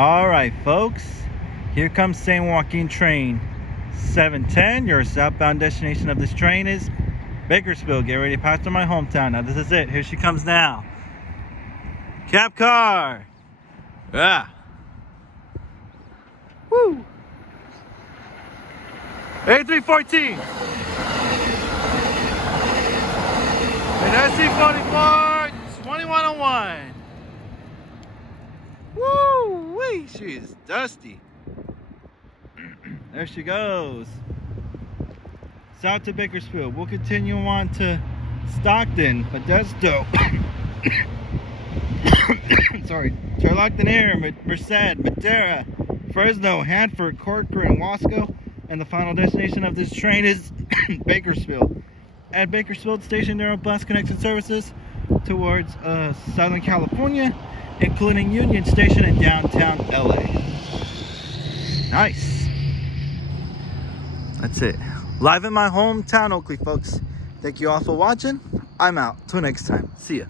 All right, folks. Here comes San Joaquin train 710. Your southbound destination of this train is Bakersfield. Get ready to pass through my hometown. Now, this is it. Here she comes now. Cabcar. Yeah. Woo. A314. And SC44 2101. Woo wee, she's dusty. There she goes. South to Bakersfield. We'll continue on to Stockton, but that's dope. Sorry. Charlotte Air, Merced, Madera, Fresno, Hanford, Corcoran, Wasco, and the final destination of this train is Bakersfield. At Bakersfield Station, there are bus connection services towards Southern California, including Union Station in downtown LA. Nice. That's it. Live in my hometown, Oakley, folks. Thank you all for watching. I'm out. Till next time. See ya.